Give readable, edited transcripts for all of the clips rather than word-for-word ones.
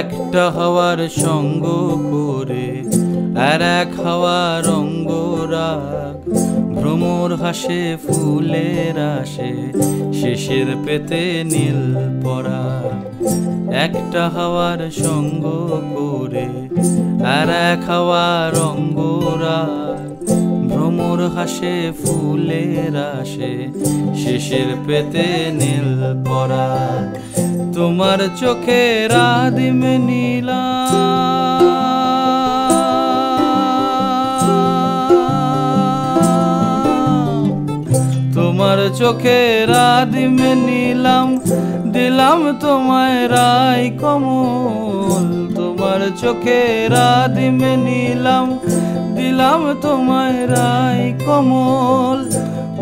একটা হাওয়ার সঙ্গ করে আর এক হাওয়ার অঙ্গরাগ, ভ্রমর হাসে ফুলের আসে শেষের পেতে নীল পরাগ। একটা হাওয়ার সঙ্গ করে আর এক হাওয়ার অঙ্গরাগ, ভ্রমর হাসে ফুলের আসে শেষের পেতে নীল পরাগ। তোমার চোখের আদিম নীলা, তোমার চোখের আদিম নীলাম, দিলাম তোমায় রায় কমল। তোমার চোখের আদিম নীলাম, দিলাম তোমায় রায় কমল।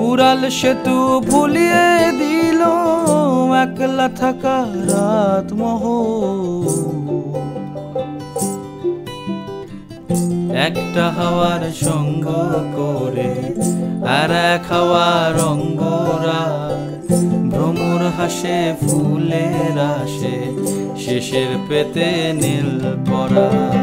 উড়াল সেতু ভুলিয়ে দিল একলা থাকা রাত মহল। একটা হাওয়ার সঙ্গ করে আর এক হাওয়ার অঙ্গরাগ, ভ্রমর হাসে ফুলের আসে শেষের পেতে নীল পরাগ।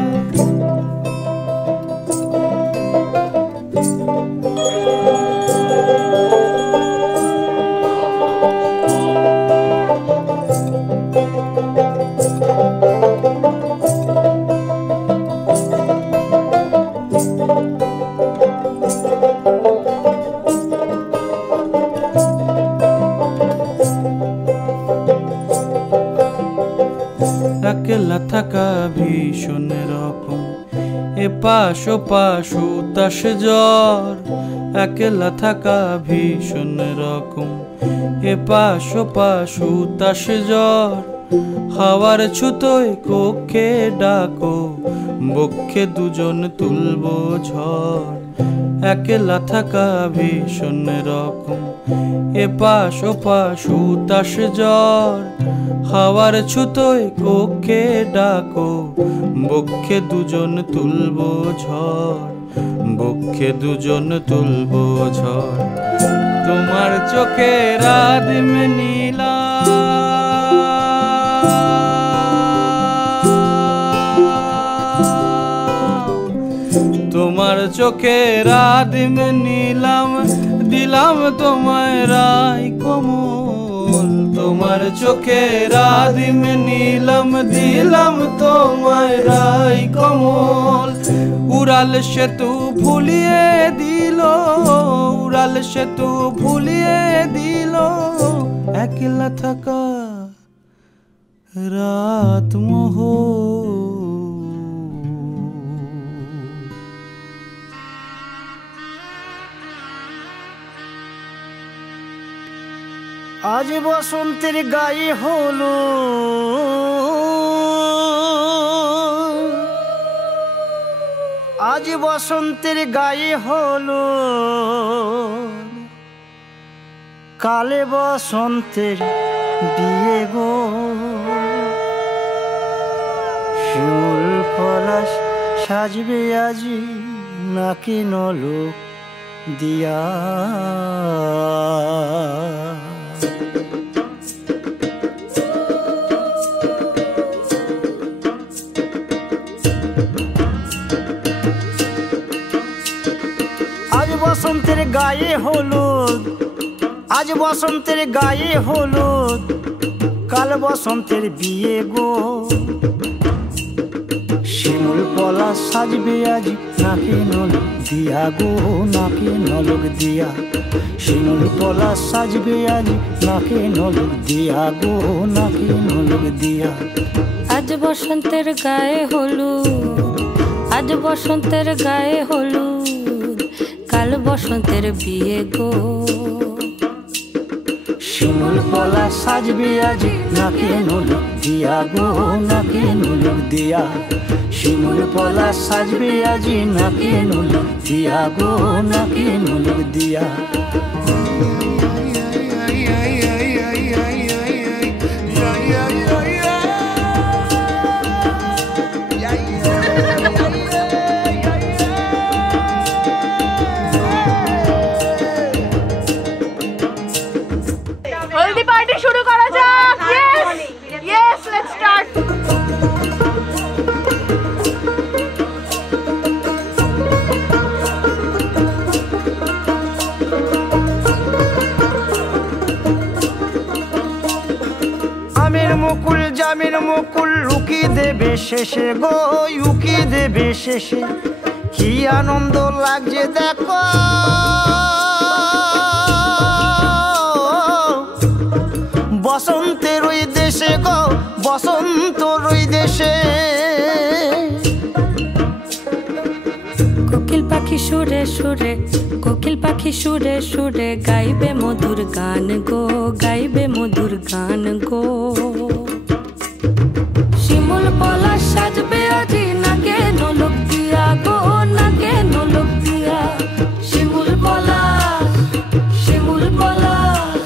একলা থাকা ভীষণ রকম, এপাশ ওপাশ উতাস জ্বর। একলা থাকা ভীষণ রকম, এপাশ ওপাশ উতাস জ্বর। হাওয়ার ছুতোয় কক্ষে ডাকো, বক্ষে দুজন তুলব ঝড়। একলা থাকা ভীষণ রকম, এপাশ ওপাশ উতাস জ্বর। হাওয়ার ছুতোয় কক্ষে ডাকো, বক্ষে দুজন তুলব ঝড়। বক্ষে দুজন তুলব ঝড়। তোমার চোখের আদিম নীলা, তোমার চোখের আদিম নীলাম, দিলাম তোমায় রায় কমল। তোমার চোখের আদিম নীলাম, দিলাম তোমায় রায় কমল। উড়াল সেতু ভুলিয়ে দিল, উড়াল সেতু ভুলিয়ে দিল একলা থাকা রাত মহল। আজ বসন্তের গায়ে হলো, আজ বসন্তের গায়ে হলো, কালে বসন্তের বিয়ে গো। শিমুল পলাশ সাজবে আজি নাকি নলক দিয়া। আজ বসন্তের গায়ে হলুদ, আজ বসন্তের গায়ে হলুদ, কাল বসন্তের বিয়ে গো। শিমুল পলাশ সাজবে আজ নাকি নলক দিয়া গো, নাকি নলক দিয়া। শিমুল পলাশ সাজবে আজ নাকি নলক দিয়া গো, নাকি নলক দিয়া। আজ বসন্তের গায়ে হলুদ, আজ বসন্তের গায়ে হলুদ, কাল বসন্তের বিয়ে গো। শিমুল পলাশ সাজবে আজ নাকি নলক দিয়া গো, নাকি নলক দিয়া। শিমুল পলাশ সাজবে আজ নাকি নলক দিয়া গো, নাকি নলক দিয়া। Yeah. মুকুল জামিন মুকুল উকি দেবে শেষে গো উকি দেবে শেষে কি আনন্দ লাগছে দেখো বসন্তের ওই দেশে গো বসন্তর ওই দেশে কোকিল পাখি সুরে সুরে কোকিল পাখি সুরে সুরে গাইবে মধুর গান গো গাইবে মধুর গান গো শিমুল পলাশ সাজবে আজি নাকে নোলক দিয়া গো নাকে নোলক দিয়া শিমুল পলাশ শিমুল পলাশ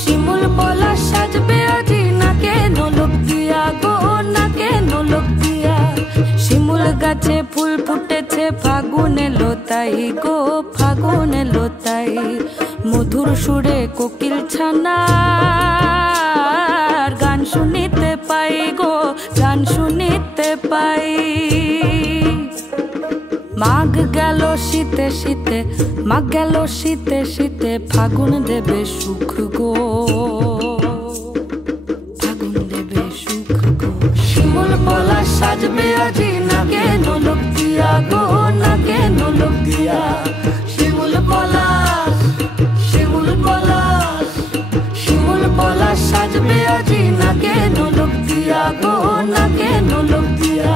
শিমুল পলাশ সাজবে আজি নাকে নোলক দিয়া গো নাকে নোলক দিয়া শিমুল গাছে ফুল ফুটেছে ফাগুনে লোতাই গো ফাগুনে লোতাই মধুর সুরে কোকিল ছানার গান শুনিতে পাই গো গান শুনিতে পাই মাঘ গেল শীতে শীতে মাঘ গেল শীতে শীতে ফাগুন দেবে সুখ গো ফাগুন দেবে সুখ গো শিমুল পলাশ সাজবে আজি নাকে নোলক দিয়া গো নাকে নোলক দিয়া শিমুল পলাশ শিমুল পলাশ শিমুল পলাশ সাজবে আজি নাকে নোলক দিয়া গো নাকে নোলক দিয়া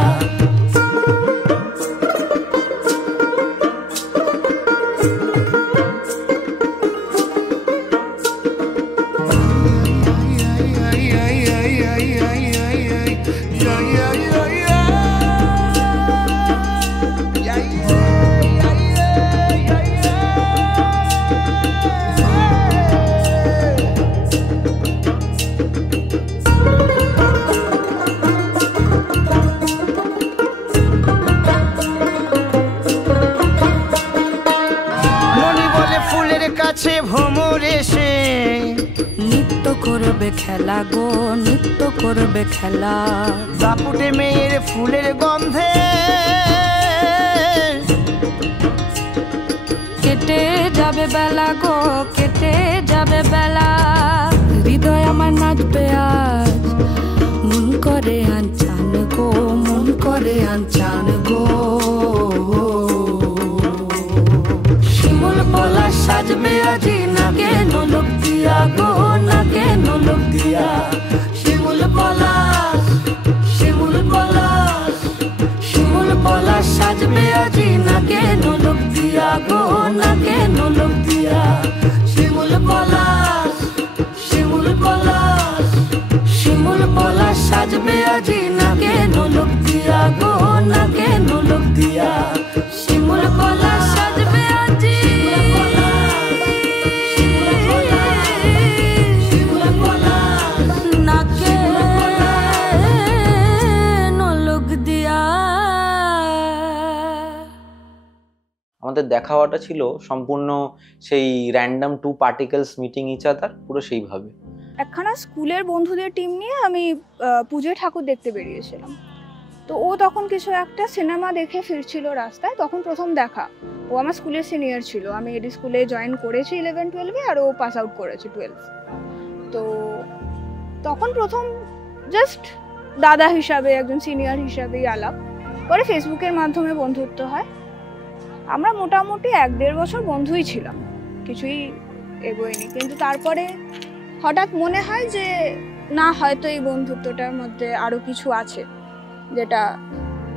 ভ্রমর এসে নিত্য করবে খেলা গো নিত্য করবে খেলা দাপুটে মেয়ের ফুলের গন্ধে কেটে যাবে বেলা গো কেটে যাবে বেলা হৃদয় আমার নাচবে আজ মন করে আনচান গো মন করে আনচান গো শিমুল পলাশ সাজবে আজি নাকে নোলক দিয়া গো নাকে নোলক দিয়া শিমুল পলাশ শিমুল পলাশ শিমুল পলাশ সাজবে আজি নাকে নোলক দিয়া গো নাকে নোলক দিয়া শিমুল পলাশ শিমুল পলাশ শিমুল পলাশ সাজবে আজি নাকে নোলক দিয়া গো নাকে নোলক দিয়া শিমুল পলাশ সাজবে আজি নাকে নোলক দিয়া আমাদের দেখা হওয়াটা ছিল সম্পূর্ণ সেই random two particles meeting each other পুরো সেইভাবে একখানা স্কুলের বন্ধুদের টিম নিয়ে আমি পুজো ঠাকুর দেখতে বেরিয়েছিলাম তো ও তখন কিছু একটা সিনেমা দেখে ফিরছিল রাস্তায় তখন প্রথম দেখা ও আমার স্কুলের সিনিয়র ছিল আমি এডি স্কুলে জয়েন করেছি 11-12-এ আর ও পাস আউট করেছে 12 তো তখন প্রথম জাস্ট দাদা হিসাবে একজন সিনিয়র হিসাবেই আলাপ পরে ফেসবুকের মাধ্যমে বন্ধুত্ব হয় আমরা মোটামুটি 1-1.5 বছর বন্ধুই ছিলাম কিছুই এগোয়নি কিন্তু তারপরে হঠাৎ মনে হয় যে না হয়তো এই বন্ধুত্বটার মধ্যে আরো কিছু আছে যেটা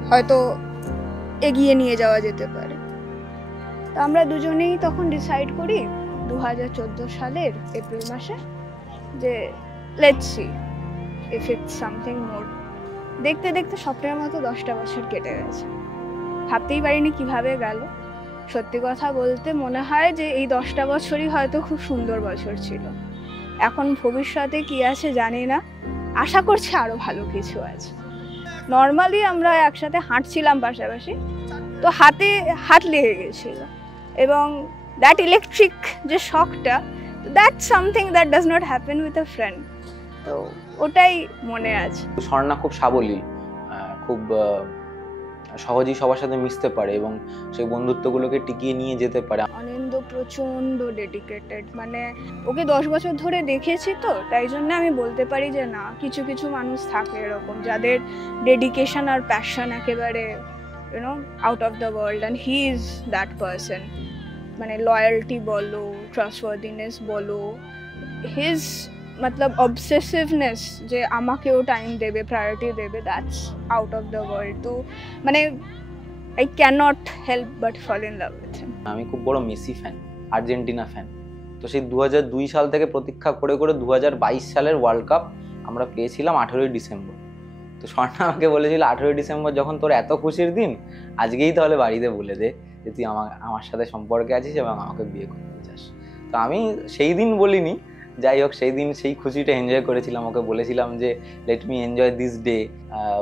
হয়তো এগিয়ে নিয়ে যাওয়া যেতে পারে তো আমরা দুজনেই তখন ডিসাইড করি 2014 সালের এপ্রিল মাসে যে let's see if it's something more দেখতে দেখতে স্বপ্নের মতো 10টা বছর কেটে গেছে ভাবতেই পারিনি কিভাবে গেল সত্যি কথা বলতে মনে হয় যে এই 10টা বছরই হয়তো খুব সুন্দর বছর ছিল এখন ভবিষ্যতে কি আছে জানি না আশা করছি আরো ভালো কিছু আছে নর্মালি আমরা একসাথে হাঁটছিলাম পাশাপাশি তো হাতে হাত লেগে গেছিল এবং দ্যাট ইলেকট্রিক যে শকটা that something that does not happen with a friend তো ওটাই মনে আছে স্বর্ণা খুব সাবলীল খুব সহজেই সবার সাথে মিশতে পারে এবং সেই বন্ধুত্বগুলোকে টিকিয়ে নিয়ে যেতে পারে। অনিন্দ্য প্রচণ্ড ডেডিকেটেড, মানে ওকে 10 বছর ধরে দেখেছি তো, তাই জন্য আমি বলতে পারি যে না, কিছু কিছু মানুষ থাকে এরকম যাদের ডেডিকেশন আর প্যাশন একেবারে out of the world, and he is that person. মানে লয়্যালটি বলো, ট্রাস্টওয়ার্দিনেস বলো, হিজ मतलब অবসেসিভনেস যে আমাকেও টাইম দেবে, প্রায়োরিটি দেবে, that's out of the world. তো মানে I cannot help but fall in love with him. আমি খুব বড় মেসি ফ্যান, আর্জেন্টিনা ফ্যান। তো সেই 2002 সাল থেকে প্রতীক্ষা করে করে 2022 সালের ওয়ার্ল্ড কাপ আমরা পেয়েছিলাম 18ই ডিসেম্বর। তো স্বর্ণা আমাকে বলেছিল 18ই ডিসেম্বর যখন তোর এত খুশির দিন, আজকেই তাহলে বাড়িতে বলে দে যে তুই আমার সাথে সম্পর্কে আছিস এবং আমাকে বিয়ে করতে চাস। তো আমি সেই দিন বলিনি, যাই হোক সেই দিন সেই খুশিটা এনজয় করেছিলাম। ওকে বলেছিলাম যে let me enjoy this day,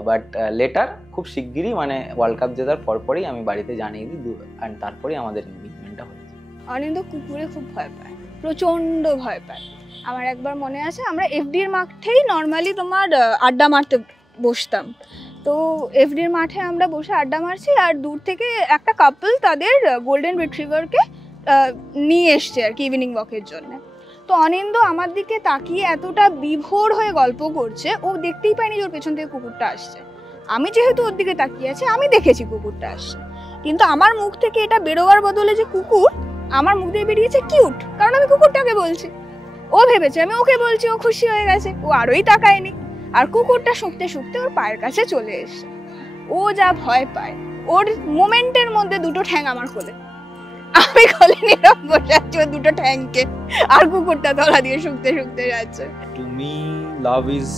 but later খুব শিগগিরই মানে ওয়ার্ল্ড কাপ জেতার পরপরই আমি বাড়িতে জানিয়ে দিই, অ্যান্ড তারপরেই আমাদের এনগেজমেন্টটা হয়েছে। অনিন্দ্য কুকুরে খুব ভয় পায়, প্রচণ্ড ভয় পায়। আমার একবার মনে আছে, আমরা এফডির মাঠেই নর্মালি তোমার আড্ডা মারতে বসতাম। তো এফডির মাঠে আমরা বসে আড্ডা মারছি, আর দূর থেকে একটা কাপল তাদের গোল্ডেন রিট্রিভারকে নিয়ে এসছে আর কি ইভিনিং ওয়াকের জন্য। তো অনিন্দ্য আমার দিকে তাকিয়ে এতটা বিভোর হয়ে গল্প করছে, ও দেখতেই পায়নি যে ওর পেছন থেকে কুকুরটা আসছে। আমি যেহেতু ওর দিকে তাকিয়ে আছি, আমি দেখেছি কুকুরটা আসছে, কিন্তু আমার মুখ থেকে এটা বেরোবার বদলে যে কুকুর, আমার মুখ দিয়ে বেরিয়েছে কিউট, কারণ আমি কুকুরটাকে বলছি। ও ভেবেছে আমি ওকে বলছি, ও খুশি হয়ে গেছে, ও আরোই তাকায়নি। আর কুকুরটা শুঁকতে শুঁকতে ওর পায়ের কাছে চলে এসছে। ও যা ভয় পায়, ওর মোমেন্টের মধ্যে দুটো ঠ্যাং আমার কোলে, আমি কোলে নীরব বসে আছি ও দুটো ঠ্যাংকে, আর কুকুরটা তলা দিয়ে শুঁকতে শুঁকতে যাচ্ছে। To me, love is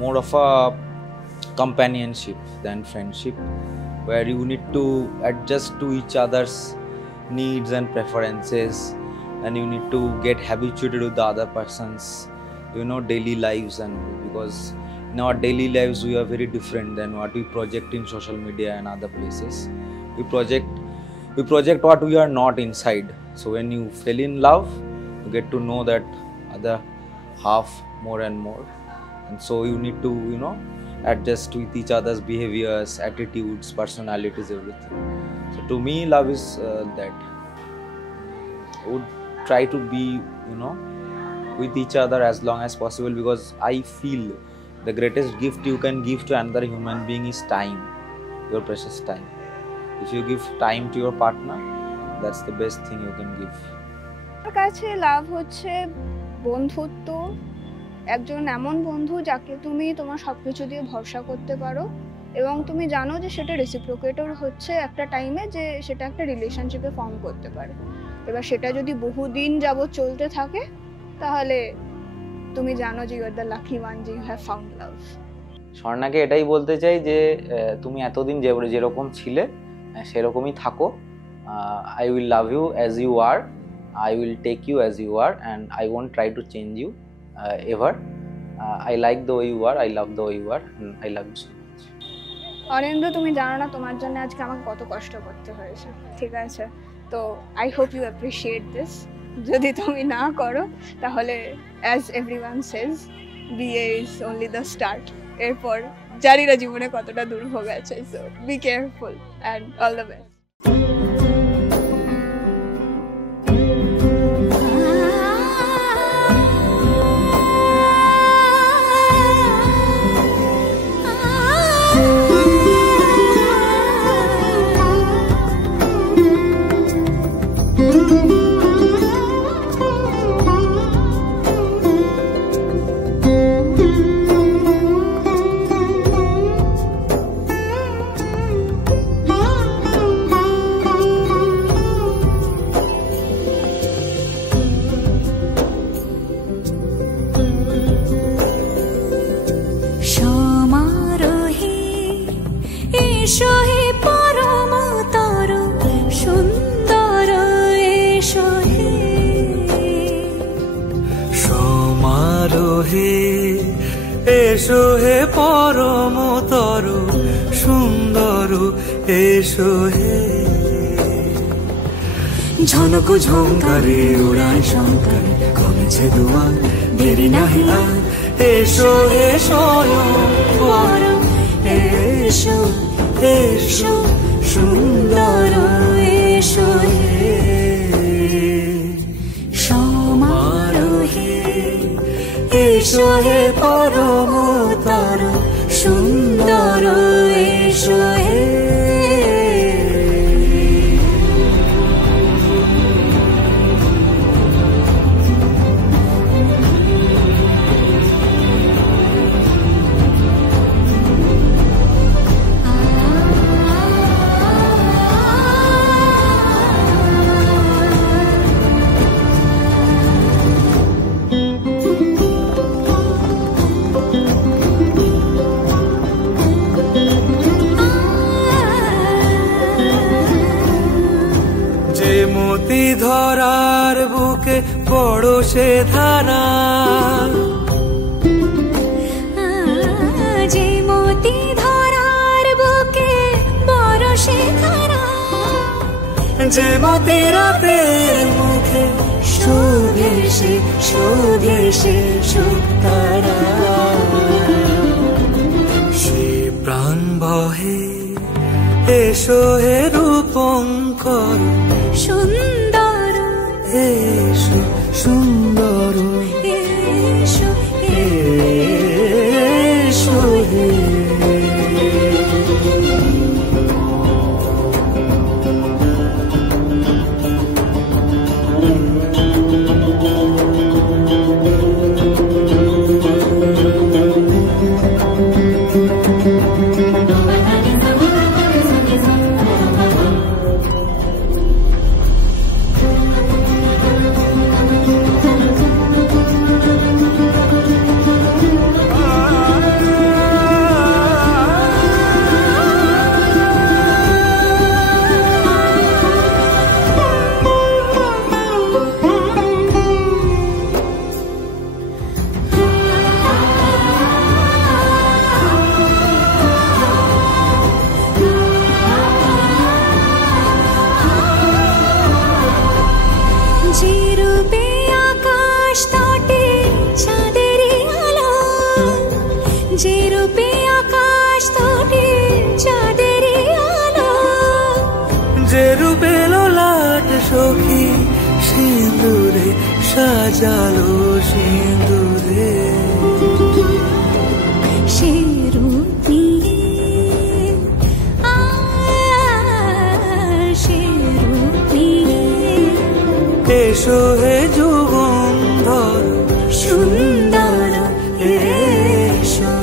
more of a companionship than friendship, where you need to adjust to each other's needs and preferences, and you need to get habituated with the other person's daily lives, and because in our daily lives we are very different than what we project in social media and other places. We project what we are not inside. So when you fell in love, you get to know that other half more and more, and so you need to adjust with each other's behaviors, attitudes, personalities, everything. So to me, love is that I would try to be with each other as long as possible, because I feel the greatest gift you can give to another human being is time, your precious time. If you give time to your partner, that's the best thing you can give. আমার কাছে লাভ হচ্ছে বন্ধুত্ব, একজন এমন বন্ধু যাকে তুমি তোমার সবকিছু দিয়ে ভরসা করতে পারো, এবং তুমি জানো যে সেটা রেসিপ্রোকেটর হচ্ছে একটা টাইমে, যে সেটা একটা রিলেশনশিপে ফর্ম করতে পারে। এবার সেটা যদি বহুদিন যাবত চলতে থাকে, তাহলে তুমি জানো যে you are the lucky one, যে ইউ হ্যাভ ফাউন্ড লাভ। স্বর্ণাকে এটাই বলতে চাই যে তুমি এতদিন যেরকম ছিলে সেরকমই থাকো। I will love you as you are, I will take you as you are, and I won't try to change you ever. I like the way you are, I love the way you are, and I love you so much. অনিন্দ্য, তুমি জানো না তোমার জন্য আজকে আমাকে কত কষ্ট করতে হয়েছে, ঠিক আছে? তো I hope you appreciate this. যদি তুমি না করো তাহলে অ্যাজ এভরিওয়ান সেজ, বিয়ে ইজ অনলি দ্য স্টার্ট। এরপর জানি না জীবনে কতটা দুর্ভোগ আছে। So be careful and all the best. এসো হে পরমতর সুন্দর, এসো হে ঝনক ঝঙ্কারে উড়ায় শঙ্কর, কমেছে দুয়ার দেরি নাহি আর, এসো এসো পরম, এসো এসো সুন্দর এসো হে সমারোহে এসো হে পরমতর সুন্দর এসো হে মতি ধরার বুকে বড় সে ধারা যে মতি ধরার বুকে বড় সে ধারা যে মতি রাতের মুখে শোভে সে সুতারা সে প্রাণ বহে এসো হে রূপঙ্কর সুন্দর এসো সুন্দর এসো এসো হে সখী সিঁদুরে সাজালো সিঁদুরে সে রূপ নিয়ে সে রূপ নিয়ে এসো হে যুগন্ধর সুন্দর এসো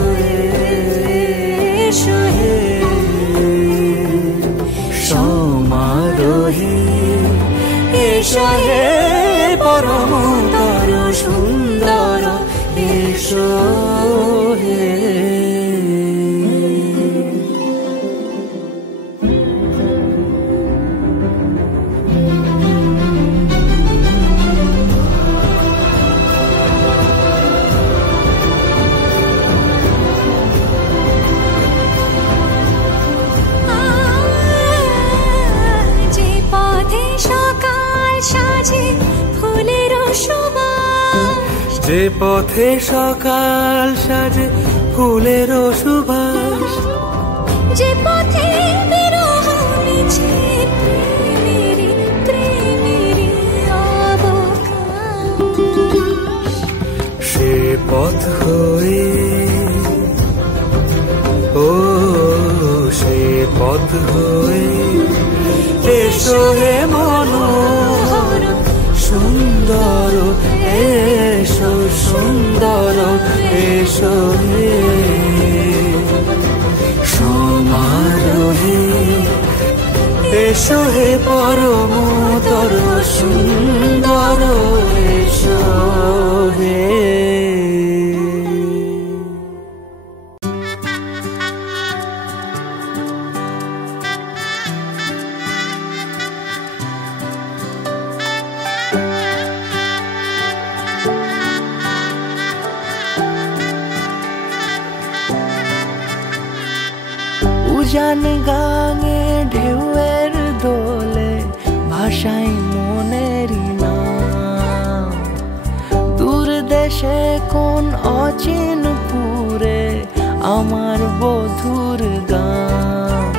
এসো হে সমারোহে এসো হে পরমতর সুন্দর এসো হে যে পথে সকাল সাজে ফুলের সুবাস যে পথে সকাল সাজে ফুলের সুবাস যে পথে বিরহ মিছে প্রেমের অবকাশ সে পথ হয়ে ও সে পথ হয়ে এসো হে মনোহর সুন্দর এসো সুন্দর এসো হে সমারোহে এসো হে পরমতর সুন্দর এসো হে উজান গাঙে ঢেউয়ের দোলে ভাষাই মনেরই নাম দূর দেশে কোন অচিন পুরে আমার বধুর গান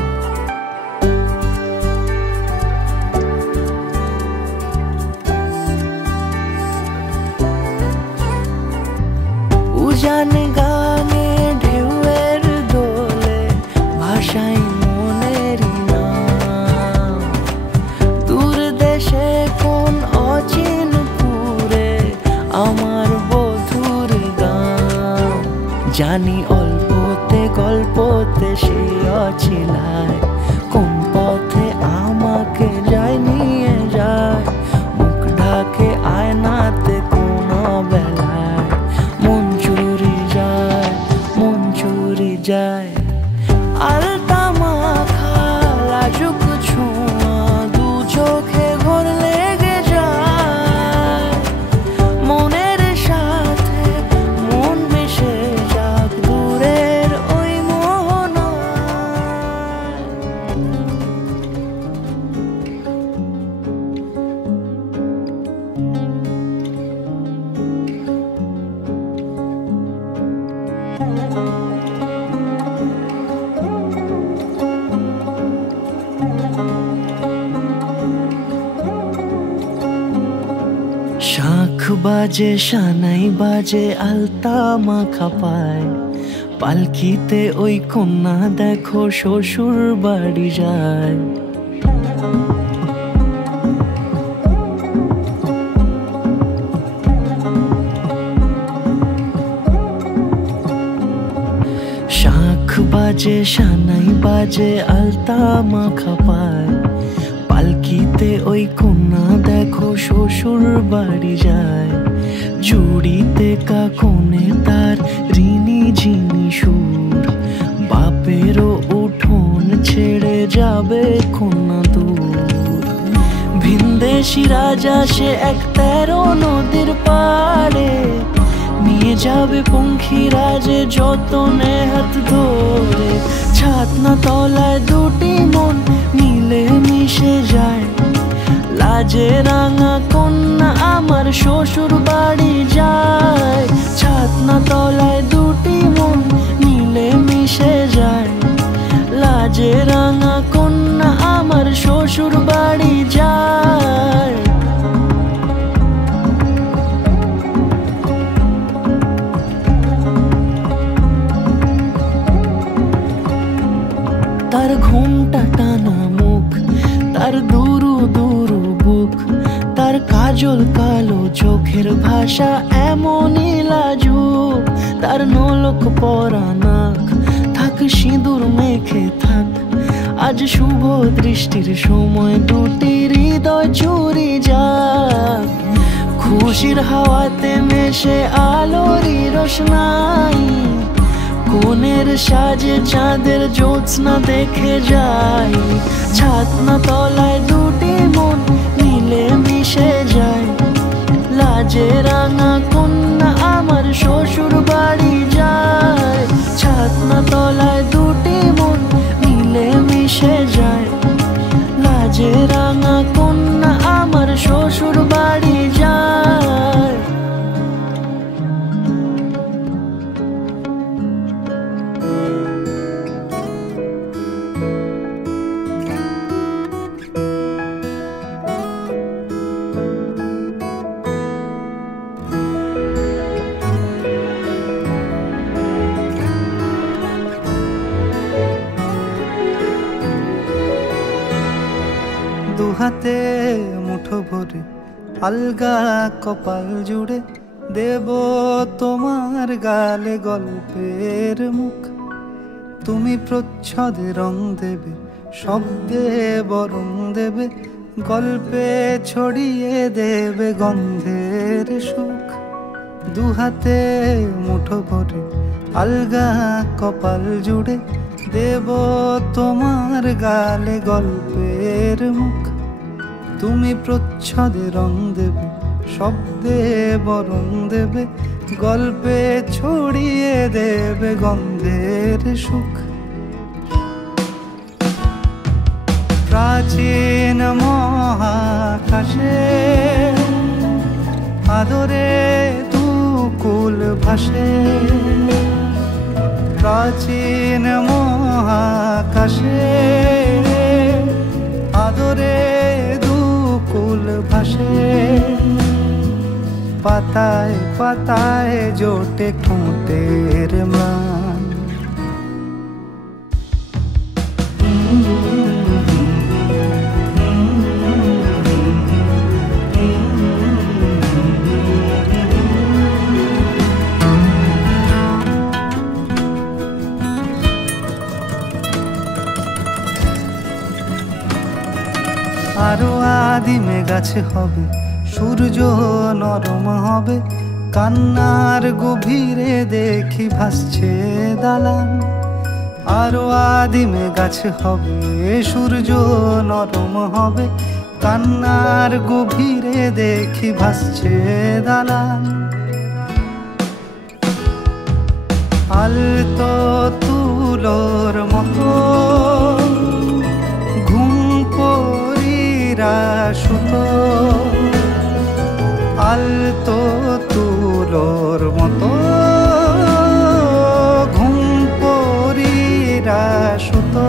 গান গানে ঢেউয়ের দোলে ভাষাই মনেরই নাম। দূর দেশে কোন অচিন পুরে আমার বধুর গান। জানি অল্পতে গল্পতে সে অছিলায় কোন পথে আমাকে যায় নিয়ে যায়। মুখ ঢাকে আয়নাতে কোন বেলায় মন চুরি যায়, মন চুরি যায়। আলতা মাখা লাজুক ছোঁয়া দু চোখে ঘোর লেগে যায়। মনের সাথে মন মিশে যাক দূরের ওই মোহনায়। শাঁখ বাজে সানাই বাজে আলতা মাখা পায়। পালকিতে ওই কন্যা দেখো শ্বশুর বাড়ি যায়। শাঁখ বাজে সানাই বাজে আলতা মাখা পায়। পালকিতে ওই কন্যা দেখো শ্বশুর বাড়ি যায়। চুড়িতে কাকনে তার ঋণী ঝিনি সুর। বাপেরও উঠোন ছেড়ে যাবে কন্যা দূর। ভিনদেশি রাজা সে এক 13 নদীর পাড়ে নিয়ে যাবে পঙ্খিরাজে যতনে হাত ধরে। ছাতনা তলায় দুটি মন মিলে মিশে যায়। লাজে রাঙা কন্যা আমার শ্বশুর বাড়ি যায়। ছাতনা তলায় দুটি মন মিলে মিশে যায়। লাজে রাঙা কন্যা আমার শ্বশুর বাড়ি যায়। তার ঘোমটা টানা মুখ, তার দুরু দুরু বুক, তার কাজল কালো চোখের ভাষা এমনই লাজুক। তার নোলক পরা নাক থাক সিঁদুর মেখে থাক। আজ শুভ দৃষ্টির সময় দুটি হৃদয় চুরি যাক। খুশির হাওয়াতে মেশে আলোরই রোশনাই। কোণের সাজে চাঁদের জ্যোৎস্না দেখে যাই। ছাতনা তলায় দুটি মন মিলে মিশে যায়। লাজে রাঙা কন্যা আমার শ্বশুর বাড়ি যায়। ছাতনা তলায় দুটি মন মিলে মিশে যায়। লাজে রাঙা কন্যা আমার শ্বশুর বাড়ি যায়। দুহাতে মুঠো ভরে আলগা কপাল জুড়ে দেব তোমার গালে গল্পের মুখ। তুমি প্রচ্ছদে রং দেবে, শব্দে বরং দেবে, গল্পে ছড়িয়ে দেবে গন্ধের সুখ। দুহাতে মুঠো ভরে আলগা কপাল জুড়ে দেব তোমার গালে গল্পের মুখ। তুমি প্রচ্ছদে রং দেবে, শব্দে বরং দেবে, গল্পে ছড়িয়ে দেবে গন্ধের সুখ। প্রাচীন মহাকাশে আদরে দুকুল ভাসে। প্রাচীন মহাকাশে আদরে দুকুল ভাসে। পাতায় পাতায় জোটে ঠোঁটের ম্লান। আরো আদিমে গাছে হবে সূর্য নরম হবে, কান্নার গভীরে দেখি ভাসছে দালান। আরো আদিমে গাছে হবে সূর্য নরম হবে, কান্নার গভীরে দেখি ভাসছে দালান। আলতো তুলোর মতো ঘুম পরীরা সুতো, আলতো তুলোর মতো ঘুম পরীরা সুতো,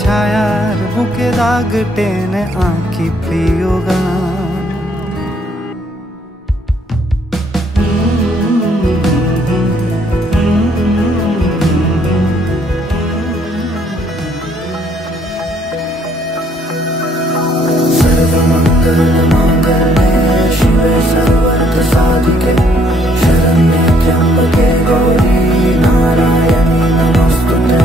ছায়ার বুকে দাগ টেনে আঁকি প্রিয় গান। शिवे सर्वार्थ साधिके शरण्ये त्र्यंबके गौरी नारायणी नमोस्तुते।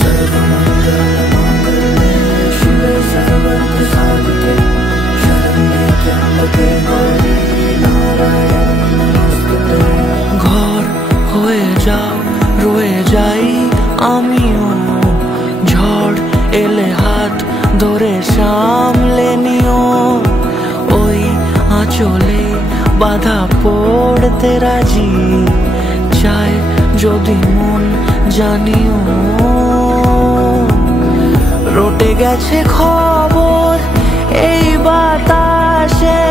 सर्वमंगलमांगल्ये शिवे सर्वार्थ साधिके शरण्ये त्र्यंबके गौरी नारायणी नमोस्तुते। ঘর হয়ে যাও রয়ে যাই আমিও, ঝড় এলে হাত ধরে সামলে নিও, ওই আঁচলে বাধা পড়তে রাজি, চায় যদি মন জানিও। রটে গেছে খবর এই বাতাসে,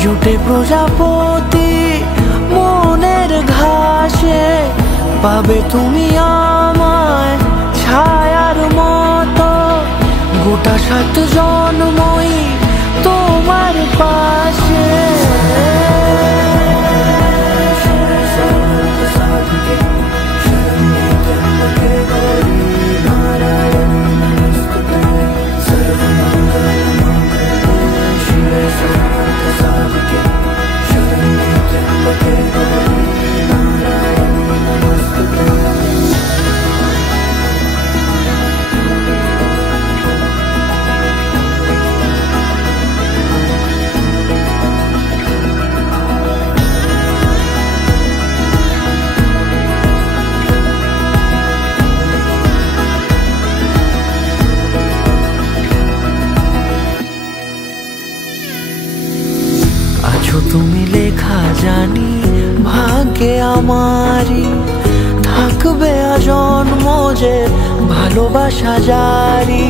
জুটে প্রজাপতি মনের ঘাসে, পাবে তুমি আমায় ছায়ার মতো, গোটা 7 জন্মই তোমার পাশে। তুমি লেখা জানি ভাগ্যে আমারই, থাকবে আজন্ম যে ভালোবাসা জারি,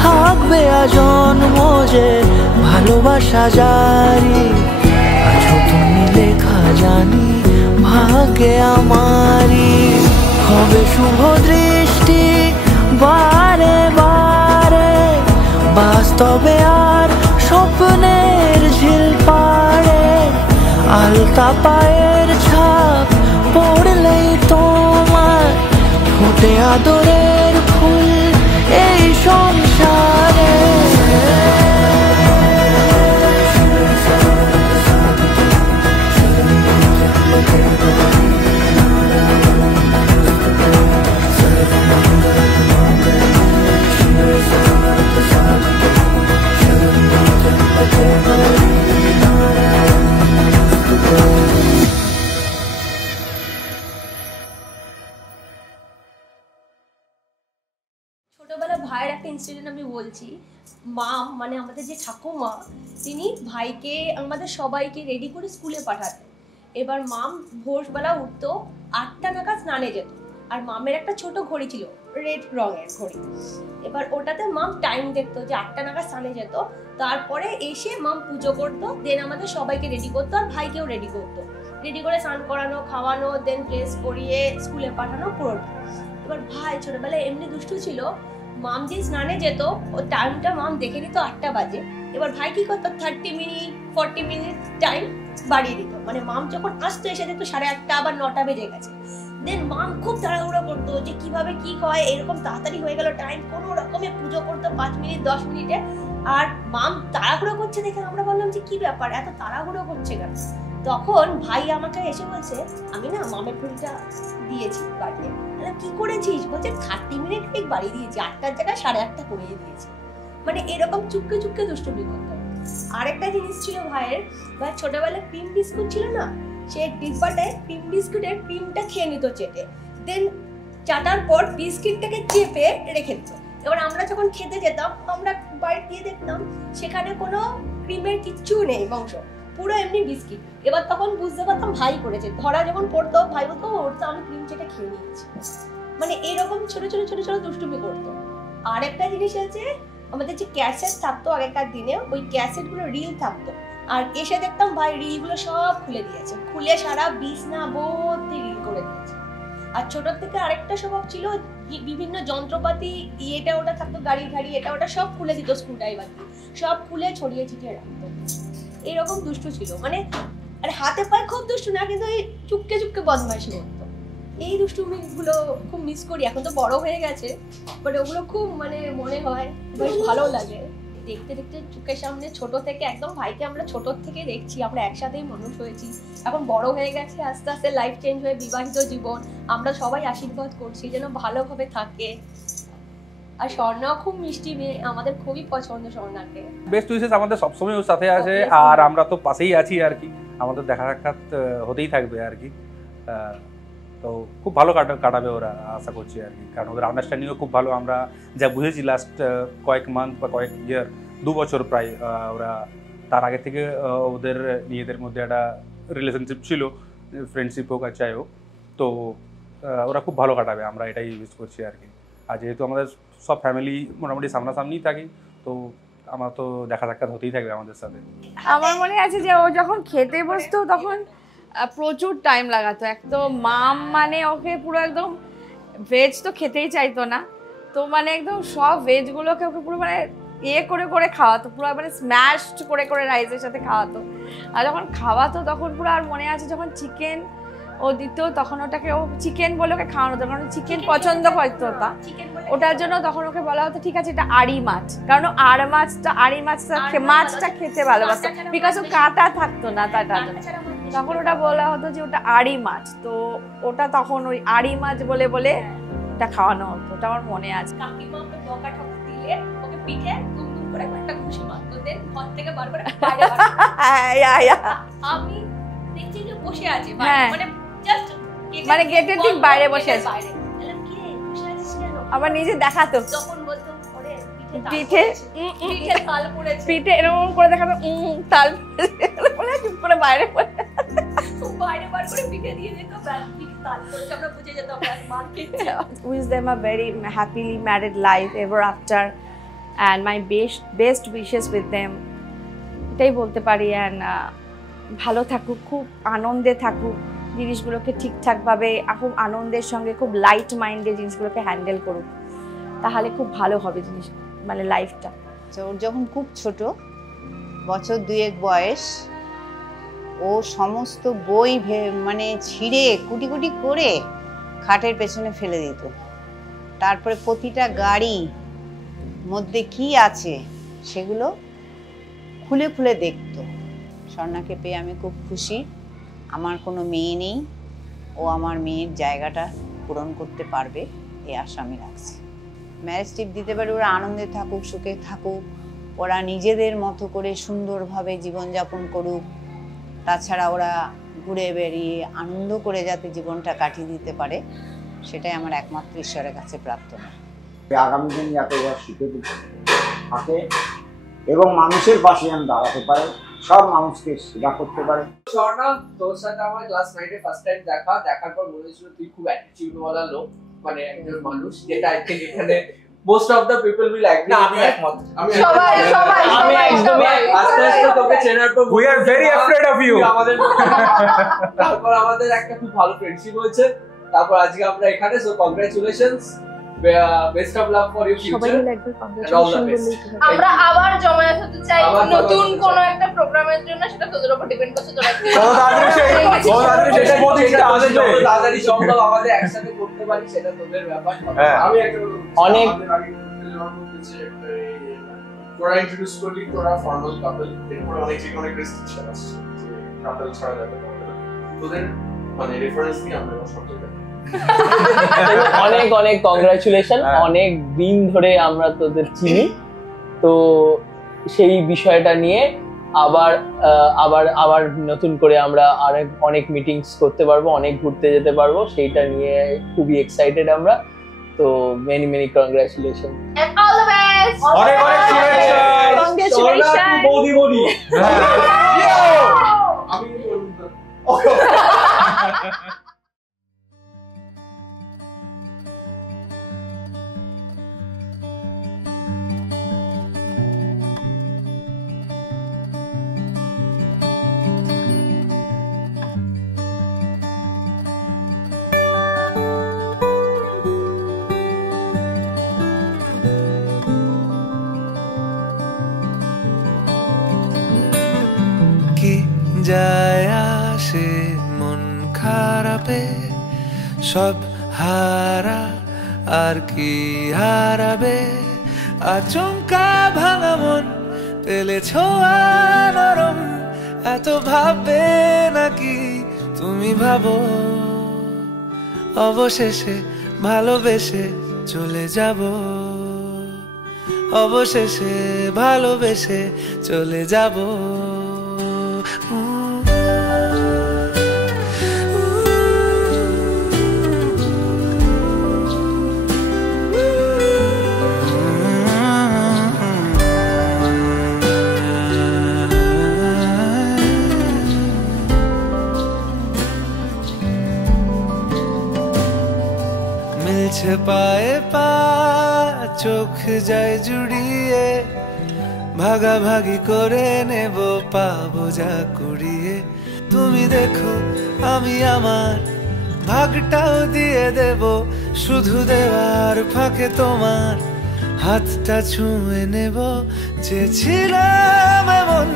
থাকবে আজন্ম যে ভালোবাসা জারি। আছো তুমি লেখা জানি ভাগ্যে আমারই, হবে শুভ দৃষ্টি বারে বারে, বাস্তবে আর স্বপ্নের ঝিল পাড়ে, আলতা পায়ের ছাপ পড়লেই তোমার ফোটে আদরের ফুল এই সংসারে। ছোটবেলা ভাইয়ের একটা ইনসিডেন্ট আমি বলছি। মা মানে আমাদের যে ঠাকুমা, তিনি ভাইকে আমাদের সবাইকে রেডি করে স্কুলে পাঠাতেন। এবার মাম ভোরবেলা উঠতো, 8টা নাগাদ স্নানে যেত, আর মামের একটা ছোট ঘড়ি ছিল রেড রঙের ঘড়ি। এবার ওটাতে মাম টাইম দেখতো যে 8টা নাগাদ স্নানে যেত, তারপরে এসে মাম পুজো করতো, দেন আমাদের সবাইকে রেডি করতো আর ভাইকেও রেডি করতো, রেডি করে স্নান করানো, খাওয়ানো, দেন ড্রেস পরিয়ে স্কুলে পাঠানো পুরোটা। এবার ভাই ছোটবেলায় এমনি দুষ্টু ছিল, মাম যে স্নানে যেত ও টাইমটা মাম দেখে নিত 8টা বাজে। এবার ভাই কি করতো, 30 মিনিট 40 মিনিট টাইম বাড়িয়ে দিত। মানে মাম যখন আসতো এসে দেখতো 8:30 আবার 9টা বেজে গেছে। দেন মাম খুব তাড়াহুড়ো করতো যে কিভাবে কি হয়, এরকম তাড়াতাড়ি হয়ে গেল টাইম, কোনো রকমে পুজো করতো 5 মিনিট 10 মিনিটে। আর মাম তাড়াহুড়ো করছে দেখে আমরা বললাম যে কি ব্যাপার, এত তাড়াহুড়ো করছে কেন? তখন ভাই আমাকে এসে বলছে আমি না মামের ঘড়িটা দিয়েছি বাড়িতে। কি করেছিস? বলছে 30 মিনিট ঠিক বাড়িয়ে দিয়েছি, 8টার জায়গায় 8:30 করিয়ে দিয়েছি। মানে এরকম চুপকে চুপকে দুষ্টুমি করতো। আরেকটা জিনিস ছিল ভাইয়ের, ভাই ছোটবেলায় ক্রিম বিস্কুট ছিল না, সে ডিব্বাটায় ক্রিম বিস্কুটের ক্রিমটা খেয়ে নিত চেটে, দেন চাটার পর বিস্কিটটাকে চেপে রেখে দিত। এবার আমরা যখন খেতে যেতাম আমরা বাড়ি দিয়ে দেখতাম সেখানে কোনো ক্রিমের কিচ্ছু নেই মাংস, পুরো এমনি বিস্কিট। এবার তখন বুঝতে পারতাম ভাই করেছে, ধরা যখন পড়তো ভাই বলতো ওর তো আমি ক্রিম চেটে খেয়ে নিয়েছি। মানে এরকম ছোট ছোট ছোট ছোট দুষ্টুমি করতো। আর একটা জিনিস আছে, আমাদের যে ক্যাসেট থাকতো আগেকার দিনে, ওই ক্যাসেট গুলো রিল থাকতো, আর এসে দেখতাম ভাই রিল গুলো সব খুলে দিয়েছে, খুলে সারা বিছনা ভর্তি রিল করে দিয়েছে। আর ছোট থেকে আরেকটা স্বভাব ছিল, বিভিন্ন যন্ত্রপাতি এটা ওটা থাকতো, গাড়ি গাড়ি এটা ওটা সব খুলে দিত, স্ক্রু ড্রাইভার দিয়ে সব খুলে ছড়িয়ে ছিটিয়ে রাখতো। এরকম দুষ্টু ছিল, মানে আরে হাতে পায়ে খুব দুষ্টু না, কিন্তু এই চুপকে চুপকে বদমাইশি করতো। এই দুষ্টুমি গুলো খুব মিস করি, এখন তো বড় হয়ে গেছে, বাট ওগুলো খুব মানে মনে হয় বেশ ভালো লাগে। দেখতে দেখতে চোখের সামনে ছোট থেকে একদম ভাইকে আমরা ছোট থেকে দেখছি, আমরা একসাথেই মানুষ হয়েছি, এখন বড় হয়ে গেছে, আস্তে আস্তে লাইফ চেঞ্জ হয়ে বিবাহিত জীবন, আমরা সবাই আশীর্বাদ করছি যেন ভালোভাবে থাকে। আর স্বর্ণাও খুব মিষ্টি মেয়ে, আমাদের খুবই পছন্দ স্বর্ণাকে। বেস্ট উইশেস আমাদের সবসময় ওর সাথে আছে, আর আমরা তো পাশেই আছি আর কি, আমাদের দেখা সাক্ষাৎ হতেই থাকবে আর কি। তো খুব ভালো কাটাবে ওরা আশা করছি আর কি, কারণ ওদের আন্ডারস্ট্যান্ডিংও খুব ভালো। আমরা যা বুঝেছি লাস্ট কয়েক মান্থ বা কয়েক ইয়ার, 2 বছর প্রায়, ওরা তার আগে থেকে ওদের নিজেদের মধ্যে একটা রিলেশনশিপ ছিল, ফ্রেন্ডশিপ হোক আর যাই হোক, তো ওরা খুব ভালো কাটাবে, আমরা এটাই ইউজ করছি আর কি। আর যেহেতু আমাদের সব ফ্যামিলি মোটামুটি সামনাসামনিই থাকি, তো আমার তো দেখা সাক্ষাৎ হতেই থাকবে আমাদের সাথে। আমার মনে আছে যে ও যখন খেতে বসতো তখন প্রচুর টাইম লাগাতো। এক তো মাম মানে ওকে পুরো একদম ভেজ তো খেতেই চাইতো না, তো মানে একদম সব ভেজগুলোকে ওকে পুরো মানে করে করে খাওয়াতো, পুরো মানে স্ম্যাশড করে করে রাইসের সাথে খাওয়াতো। আর যখন খাওয়াতো তখন পুরো, আর মনে আছে যখন চিকেন ও দিত তখন ওটাকে ও চিকেন বলে ওকে খাওয়ানো হতো, কারণ চিকেন পছন্দ করতো ওটা, ওটার জন্য তখন ওকে বলা হতো ঠিক আছে এটা আড়ি মাছ, কারণ আড়ি মাছটা খেতে ভালোবাসতো, বিকজ ও কাঁটা থাকতো না তার জন্য, তখন ওটা বলা হতো যে ওটা আড়ি মাছ। তো ওটা তখন ওই আড়ি মাছ বলে বলে ওটা খাওয়ানো হতো, ওটা আমার মনে আছে। কাকিমা ওকে বকা ঠকা দিলে ওকে পিঠে দুম দুম করে একটা ঘুষি মারতো, দেন ঘর থেকে বার করে বাইরে আমি দেখছি যে বসে আছে মানে জাস্ট মানে গেটের ঠিক বাইরে বসে আছে, আবার নিজে দেখাতো, তখন বলতো ওরে পিঠে তাল পড়েছে, পিঠে এরকম করে দেখাতো তাল পড়েছে, চুপ করে বাইরে বাইরে বার করে পিঠে দিয়ে দিত, পিঠে তাল পড়েছে, আমরা বুঝে যেতাম মার খেয়েছে। Wish them a very happily married life ever after and my best wishes with them, এটাই বলতে পারি। অ্যান্ড ভালো থাকুক, খুব আনন্দে থাকুক, জিনিসগুলোকে ঠিকঠাকভাবে খুব আনন্দের সঙ্গে খুব লাইট মাইন্ডে জিনিসগুলোকে হ্যান্ডেল করুক, তাহলে খুব ভালো হবে জিনিস মানে লাইফটা। ওর যখন খুব ছোট, বছর 2 বয়স, ও সমস্ত বই মানে ছিঁড়ে কুটি কুটি করে খাটের পেছনে ফেলে দিত, তারপরে প্রতিটা গাড়ি মধ্যে কি আছে সেগুলো খুলে খুলে দেখতো। স্বর্ণাকে পেয়ে আমি খুব খুশি। আমার কোনো মেয়ে নেই, ও আমার মেয়ের জায়গাটা পূরণ করতে পারবে এই আশা আমি রাখছি। ম্যারেজ টিপ দিতে পারি, ওরা আনন্দে থাকুক, সুখে থাকুক, ওরা নিজেদের মতো করে সুন্দরভাবে জীবনযাপন করুক, তাছাড়া ওরা ঘুরে বেরিয়ে আনন্দ করে যাতে জীবনটা কাটিয়ে দিতে পারে, সেটাই আমার একমাত্র ঈশ্বরের কাছে প্রার্থনা। আগামী দিন যাতে ওরা সুখে থাকে এবং মানুষের পাশে যেন দাঁড়াতে পারে, সব মানুষকে সেবা করতে পারে। স্বর্ণা, তোর সাথে আমার ক্লাস 9-এ ফার্স্ট টাইম দেখার পর মনে হয়েছিল তুই খুব অ্যাটিটিউডওয়ালা লোক, মানে একজন মানুষ, যেটা আই থিংক এখানে most of the people will agree. আমি একমত, আমি একদমই আস্তে আস্তে তোকে চেনার পর we are very afraid of you. আমাদের তারপর আমাদের একটা খুব ভালো ফ্রেন্ডশিপ হয়েছে, তারপর আজকে আমরা এখানে। So congratulations. Best of luck for your সবাই ফিউচার মিলে একবার and all the congratulation best. বললেই তো হয়। আমরা আবার জমায়েত হতে চাই আবার নতুন জমায়েত হতে কোনো চাই। একটা প্রোগ্রামের জন্য, সেটা তোদের উপর ডিপেন্ড করছে তোরা কি যত তাড়াতাড়ি সেই প্রতিষ্ঠা আসবে। যত তাড়াতাড়ি সম্ভব আমাদের একসাথে করতে পারি সেটা তোদের ব্যাপার। হ্যাঁ। আমি একটা অনেক তোরা ইন্ট্রোডিউস করলি তোরা ফর্মাল কাপল, এরপর অনেক রেস্ট্রিকশন আসছে কাপল ছাড়া যাবে না, তোদের মানে রেফারেন্স নিয়ে আমরা সব জায়গায় অনেক অনেক কংগ্রাচুলেশন। হ্যাঁ। অনেক দিন ধরে আমরা তোদের চিনি, তো সেই বিষয়টা নিয়ে আবার আবার আবার নতুন করে আমরা অনেক মিটিংস করতে পারবো, অনেক ঘুরতে যেতে পারবো, সেইটা নিয়ে খুবই এক্সাইটেড আমরা। তো many many congratulation and all the best. অনেক অনেক শুভেচ্ছা। কংগ্রাচুলেশন। বৌদি বৌদি। আমি কি যায় আসে মন খারাপে, সব হারা আর কি হারাবে, আচমকা ভাঙা মন পেলে ছোঁয়া নরম, এত ভাববে নাকি তুমি ভাবো, অবশেষে ভালোবেসে চলে যাব, অবশেষে ভালোবেসে চলে যাব। মিলছে পায়ে পা, চোখ যায় জুড়িয়ে, ভাগাভাগি করে নেব পাবো যা কুড়িয়ে, তুমি দেখো আমি আমার ভাগটাও দিয়ে দেব, শুধু দেওয়ার ফাঁকে তোমার হাতটা ছুঁয়ে নেব, চেয়েছিলাম এমন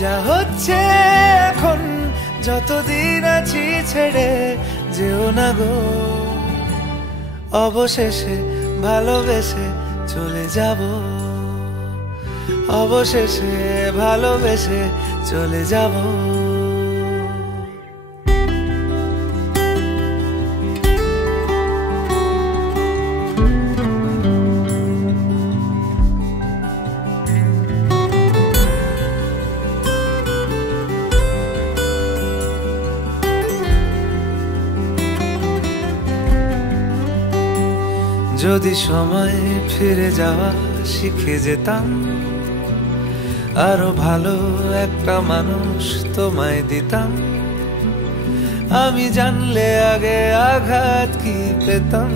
যা হচ্ছে এখন, যতদিন আছি ছেড়ে যেও না গো, অবশেষে ভালোবেসে চলে যাব, অবশেষে ভালোবেসে চলে যাব। যদি সময় ফিরে যাওয়া শিখে যেতাম, আরো ভালো একটা মানুষ তোমায় দিতাম, আমি জানলে আগে আঘাত কি পেতাম,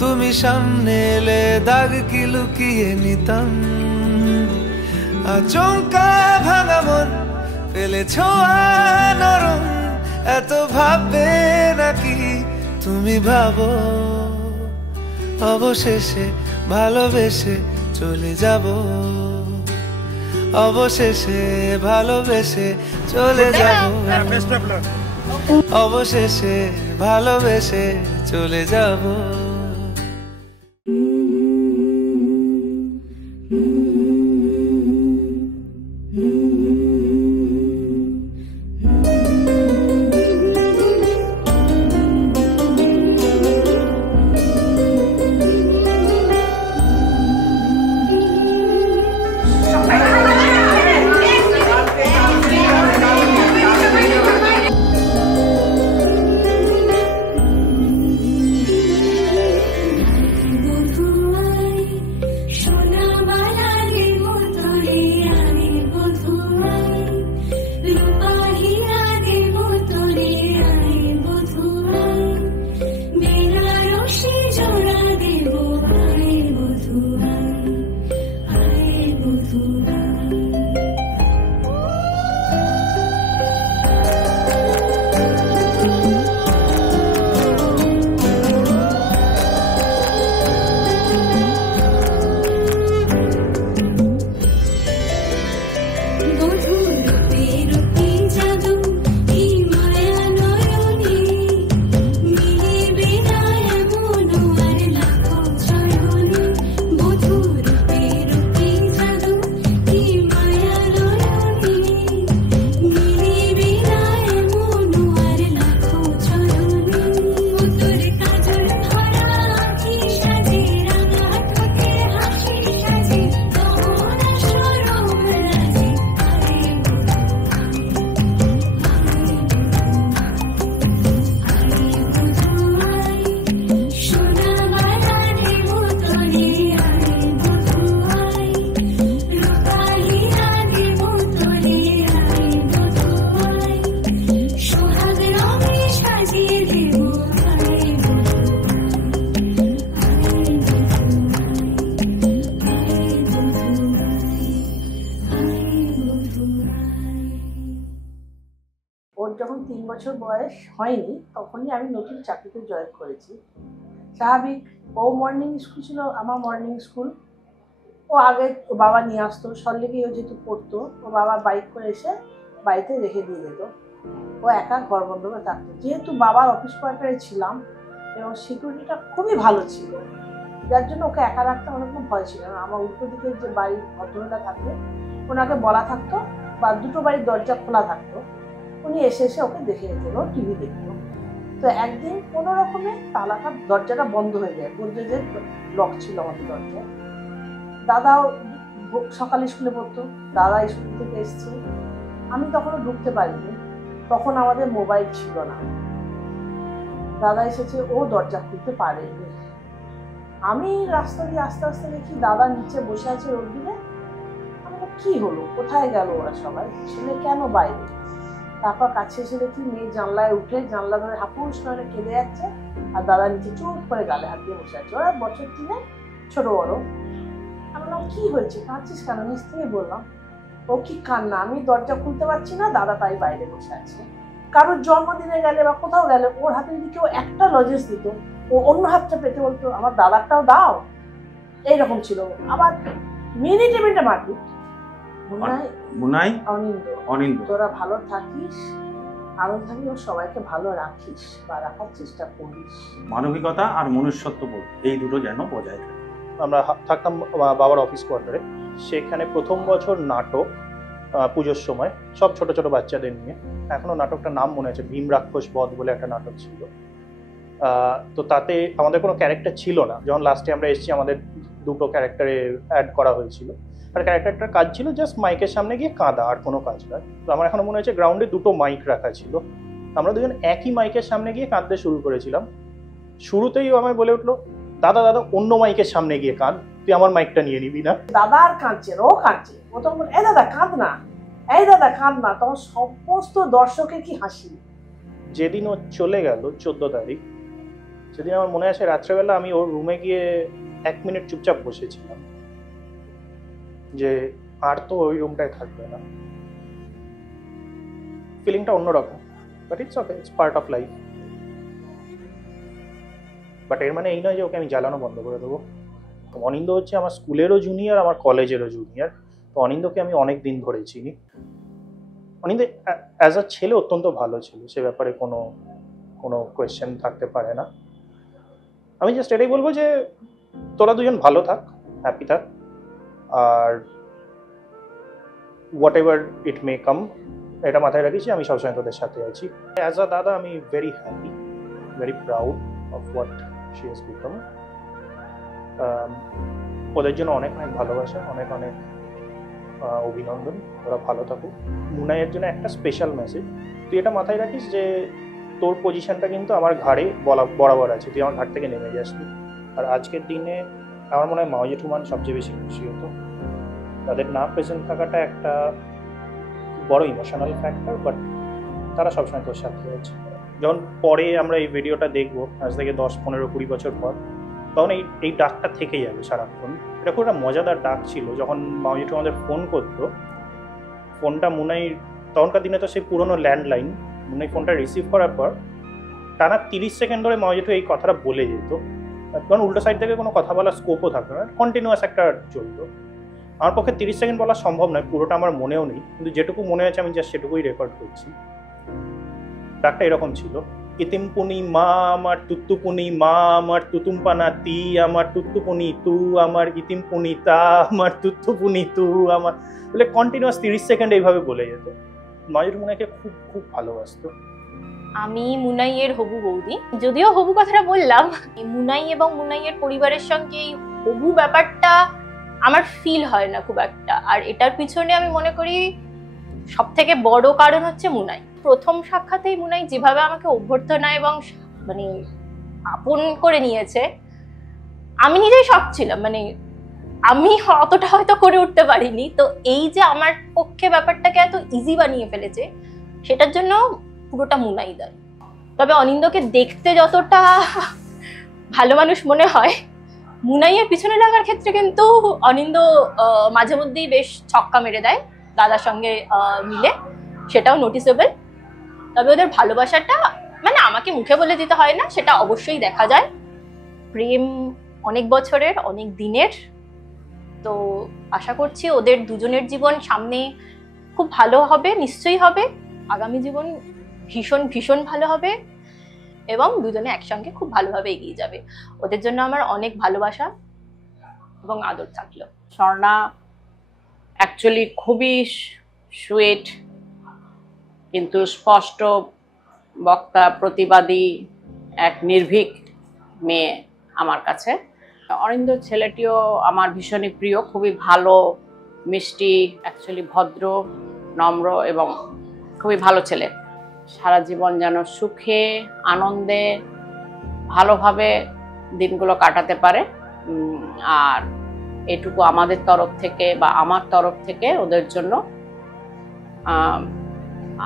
তুমি সামনে এলে দাগ কি লুকিয়ে নিতাম, আচমকা ভাঙা মন পেলে ছোঁয়া নরম, এত ভাববে নাকি তুমি ভাবো, অবশেষে ভালোবেসে চলে যাব, অবশেষে ভালোবেসে চলে যাব, অবশেষে ভালোবেসে চলে যাব। যখন 3 বছর বয়স হয়নি তখনই আমি নতুন চাকরিতে জয়েন করেছি। স্বাভাবিক, ও মর্নিং স্কুল ছিল, আমার মর্নিং স্কুল। ও আগে বাবা নিয়ে আসতো, সল্লেগেই ও যেহেতু পড়তো, ও বাবা বাইক করে এসে বাড়িতে রেখে দিয়ে যেত। ও একা ঘর বন্ধ করে থাকতো। যেহেতু বাবার অফিস কোয়ার্টারে ছিলাম এবং সিকিউরিটিটা খুবই ভালো ছিল, যার জন্য ওকে একা রাখতে আমার কোনো ভয় ছিল না। আমার উল্টো দিকে যে বাড়ির ভদ্রমহিলা থাকবে, ওনাকে বলা থাকতো বা দুটো বাড়ির দরজা খোলা থাকতো, উনি এসে এসে ওকে দেখে যেত, টিভি দেখতো। তো একদিন কোনো রকমে তালাটা দরজাটা বন্ধ হয়ে যায়, গোদরেজের লক ছিল আমাদের দরজায়। দাদাও সকালে স্কুলে পড়তো, দাদা স্কুল থেকে এসছে, আমি তখনও ঢুকতে পারিনি। তখন আমাদের মোবাইল ছিল না। দাদা এসেছে, ও দরজা খুলতে পারেনি। আমি রাস্তা দিয়ে আস্তে আস্তে দেখি দাদা নিচে বসে আছে রোদ্দুরে। আমি কি হলো, কোথায় গেল ওরা সবাই, ছেলে কেন বাইরে? তারপর কাছে এসে দেখি মেয়ে জানলায় উঠে জানলা ধরে হাপুস করে কেঁদে যাচ্ছে, আর দাদা নিচে চুপ করে গালে হাত দিয়ে বসে আছে। ওরা বছর 3 ছোট বড়। আমি বললাম কি হয়েছে, কাঁদছিস কেন? নিচ থেকে বললাম। ও কি কান্না, আমি দরজা খুলতে পারছি না, দাদা তাই বাইরে বসে আছে। কারোর জন্মদিনে গেলে বা কোথাও গেলে ওর হাতে যদি কেউ একটা লজেন্স দিত, ও অন্য হাতটা পেতে বলতো আমার দাদারটাও দাও। এইরকম ছিল। আবার মিনিটে মিনিটে মারপিট। মুনাই, অনিন্দ, তোরা ভালো থাকিস, আরো থাকি, ও সবাইকে ভালো রাখিস বা রাখার চেষ্টা করিস। মানবিকতা আর মনুষ্যত্ব বোধ এই দুটো যেন বজায় থাকে। আমরা থাকতাম বাবার অফিস কোয়ার্টারে। সেখানে প্রথম বছর নাটক, পুজোর সময় সব ছোট ছোট বাচ্চাদের নিয়ে, এখনো নাটকটার নাম মনে আছে, ভীম রাক্ষস বধ বলে একটা নাটক ছিল। তো তাতে আমাদের কোনো ক্যারেক্টার ছিল না। যখন লাস্টে আমরা এসেছি আমাদের 2টো ক্যারেক্টারে অ্যাড করা হয়েছিল। আর ক্যারেক্টারটার কাজ ছিল জাস্ট মাইকের সামনে গিয়ে কাঁদা, আর কোনো কাজ নয়। তো আমার এখনো মনে হচ্ছে গ্রাউন্ডে 2টো মাইক রাখা ছিল, আমরা দুজন একই মাইকের সামনে গিয়ে কাঁদতে শুরু করেছিলাম। শুরুতেই আমায় বলে উঠলো, দাদা দাদা অন্য মাইকের সামনে গিয়ে কাঁদ, তুই আমার মাইকটা নিয়ে নিবি না। দাদা আর কাঁদছে, ও কাঁদছে। ও তখন বলে, এই দাদা কাঁদ না, এই দাদা কাঁদ না। তখন সমস্ত দর্শকের কি হাসি। যেদিন ও চলে গেল 14 তারিখ, সেদিন আমার মনে আছে রাত্রেবেলা আমি ওর রুমে গিয়ে 1 মিনিট চুপচাপ বসেছিলাম, যে আর তো ওই রুমটায় থাকবে না। ফিলিংটা অন্যরকম, but it's okay, it's part of life. But এর মানে এই নয় যে ওকে আমি জ্বালানো বন্ধ করে দেবো। অনিন্দ হচ্ছে আমার স্কুলেরও জুনিয়র, আমার কলেজেরও জুনিয়র। তো অনিন্দকে আমি অনেক দিন ধরে চিনি। অনিন্দ অ্যাজ আ ছেলে অত্যন্ত ভালো ছিল, সে ব্যাপারে কোনো কোয়েশ্চেন থাকতে পারে না। আমি জাস্ট এটাই বলবো যে তোরা দুজন ভালো থাক, হ্যাপি থাক, আর হোয়াট এভার ইট মে কাম, এটা মাথায় রাখিস আমি সবসময় তোদের সাথে আছি। অ্যাজ আ দাদা আমি very happy, very proud of what she has become. ওদের জন্য অনেক অনেক ভালোবাসা, অনেক অনেক অভিনন্দন, ওরা ভালো থাকুক। মুনাইয়ের জন্য একটা স্পেশাল মেসেজ, তুই এটা মাথায় রাখিস যে তোর পজিশনটা কিন্তু আমার ঘাড়ে বরাবর আছে, তুই আমার ঘাট থেকে নেমে যাসনি। আর আজকের দিনে আমার মনে হয় মাও জেঠুমান সবচেয়ে বেশি খুশি হতো। তাদের না প্রেজেন্ট থাকাটা একটা বড় ইমোশনাল ফ্যাক্টর, বাট তারা সবসময় তোর সাথে আছে। যখন পরে আমরা এই ভিডিওটা দেখবো, আজ থেকে 10, 15, 20 বছর পর, তখন এই ডাকটা থেকে যাবে সারাক্ষণ। এটা খুব একটা মজাদার ডাক ছিল। যখন মাও জেঠু আমাদের ফোন করতো, ফোনটা মুনাই, তখনকার দিনে তো সেই পুরোনো ল্যান্ডলাইন, মুনাই ফোনটা রিসিভ করার পর টানা 30 সেকেন্ড ধরে মাও জেঠু এই কথাটা বলে যেত, কারণ উল্টো সাইড থেকে কোনো কথা বলার স্কোপও থাকতো না, কন্টিনিউয়াস একটা চলতো। আমার পক্ষে 30 সেকেন্ড বলা সম্ভব নয়, পুরোটা আমার মনেও নেই, কিন্তু যেটুকু মনে আছে আমি জাস্ট সেটুকুই রেকর্ড করছি। ডাকটা এরকম ছিল, ইতিমপুনি মা আমার তুত্তুপুনি মা আমার তুতুমপানা তি আমার তুত্তুপুনি তু আমার ইতিমপুনি তা আমার তুত্তুপুনি তু আমার, বলে কন্টিনিউয়াস 30 সেকেন্ড এইভাবে বলে যেত। নজর মুনাইকে খুব খুব ভালোবাসতো। আমি মুনাইয়ের হবু বৌদি। যদিও হবু কথাটা বললাম, মুনাই এবং মুনাইয়ের পরিবারের সঙ্গে এই হবু ব্যাপারটা আমার ফিল হয় না খুব একটা। আর এটার পিছনে আমি মনে করি সব থেকে বড় কারণ হচ্ছে মুনাই। প্রথম সাক্ষাতেই মুনাই যেভাবে আমাকে অভ্যর্থনা এবং মানে আপন করে নিয়েছে, আমি নিজেই শক ছিলাম। মানে আমি অতটা হয়তো করে উঠতে পারিনি। তো এই যে আমার পক্ষে ব্যাপারটাকে এত ইজি বানিয়ে ফেলেছে, সেটার জন্য পুরোটা মুনাই দায়ী। তবে অনিন্দকে দেখতে যতটা ভালো মানুষ মনে হয়, মুনাইয়ের পিছনে লাগার ক্ষেত্রে কিন্তু অনিন্দ মাঝে মধ্যেই বেশ ছক্কা মেরে দেয় দাদার সঙ্গে মিলে, সেটাও নোটিসেবল। তবে ওদের ভালোবাসাটা মানে আমাকে মুখে বলে দিতে হয় না, সেটা অবশ্যই দেখা যায়। প্রেম অনেক বছরের, অনেক দিনের। তো আশা করছি ওদের দুজনের জীবন সামনে খুব ভালো হবে, নিশ্চয়ই হবে। আগামী জীবন ভীষণ ভীষণ ভালো হবে এবং দুজনে একসঙ্গে খুব ভালোভাবে এগিয়ে যাবে। ওদের জন্য আমার অনেক ভালোবাসা এবং আদর থাকলো। স্বর্ণা অ্যাকচুয়ালি খুবই সুইট, কিন্তু স্পষ্ট বক্তা, প্রতিবাদী, এক নির্ভীক মেয়ে আমার কাছে। অরিন্দ ছেলেটিও আমার ভীষণই প্রিয়, খুবই ভালো, মিষ্টি, অ্যাকচুয়ালি ভদ্র, নম্র এবং খুবই ভালো ছেলে। সারা জীবন যেন সুখে আনন্দে ভালোভাবে দিনগুলো কাটাতে পারে। আর এটুকু আমাদের তরফ থেকে বা আমার তরফ থেকে ওদের জন্য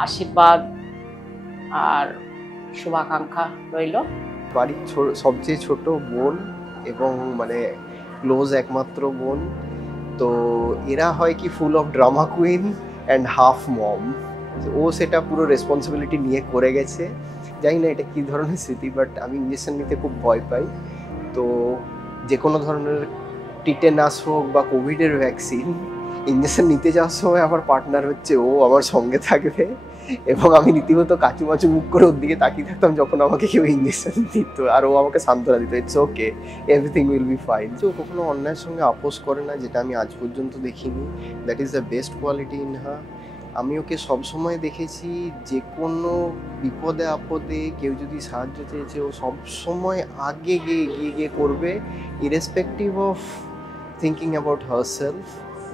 আশীর্বাদ আর শুভাকাঙ্ক্ষা রইল। বাড়ির সবচেয়ে ছোট বোন এবং মানে ক্লোজ একমাত্র বোন। তো এরা হয় কি full of drama queen and half mom. ও সেটা পুরো রেসপন্সিবিলিটি নিয়ে করে গেছে। জানি না এটা কী ধরনের স্মৃতি, বাট আমি ইঞ্জেকশন নিতে খুব ভয় পাই। তো যে কোনো ধরনের টিটেনাস হোক বা কোভিডের ভ্যাকসিন, ইঞ্জেকশন নিতে যাওয়ার সময় আমার পার্টনার হচ্ছে ও, আমার সঙ্গে থাকবে এবং আমি রীতিমতো কাচুমাচু মুখ করে ওর দিকে তাকিয়ে থাকতাম যখন আমাকে কেউ ইঞ্জেকশন দিত, আর ও আমাকে সান্ত্বনা দিত, it's okay, everything will be fine. ও কখনো অন্যায়ের সঙ্গে আপোষ করে না, যেটা আমি আজ পর্যন্ত দেখিনি। That is the best quality in her. আমি ওকে সবসময় দেখেছি যে কোনো বিপদে আপদে কেউ যদি সাহায্য চেয়েছে ও সবসময় আগে এগিয়ে গিয়ে করবে, irrespective of thinking about herself,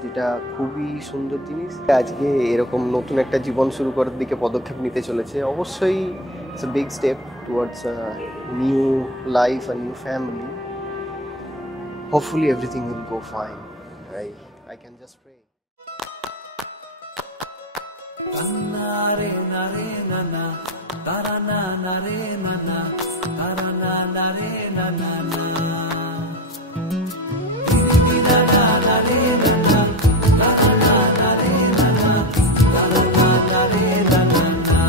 যেটা খুবই সুন্দর জিনিস। আজকে এরকম নতুন একটা জীবন শুরু করার দিকে পদক্ষেপ নিতে চলেছে। অবশ্যই it's a big step towards a new life, a new family. Hopefully everything will go fine. I can just pray. Nare nare nana, tara na nare nana, tara na nare nana na. Na na nare nana, tara na nare nana, tara na nare nana na.